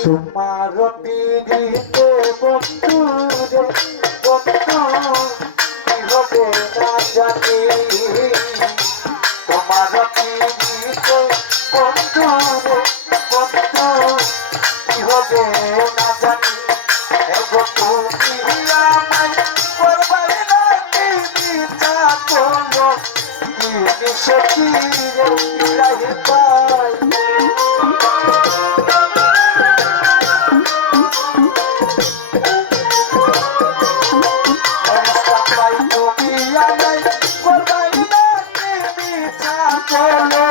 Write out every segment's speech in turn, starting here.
তোমার পিড়িতে বন্ধু রে বন্ধু কি হবে না জানি তোমার পিড়িতে বন্ধু রে বন্ধু কি হবে না জানি এগো তুমি আমায় করবাই না তুমি তা বলো, তুমি সত্যি রে come, come, come.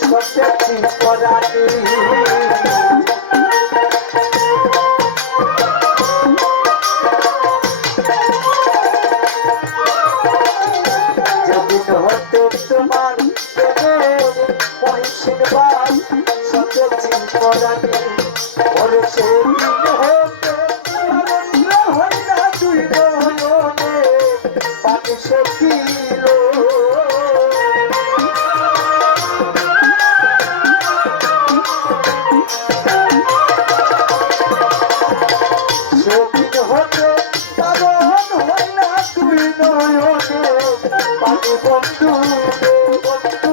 সত্যি পরাধী তোমার পয়সির বাল সত্যি পরাধী ওর সেই পাখি বন্ধু বন্ধু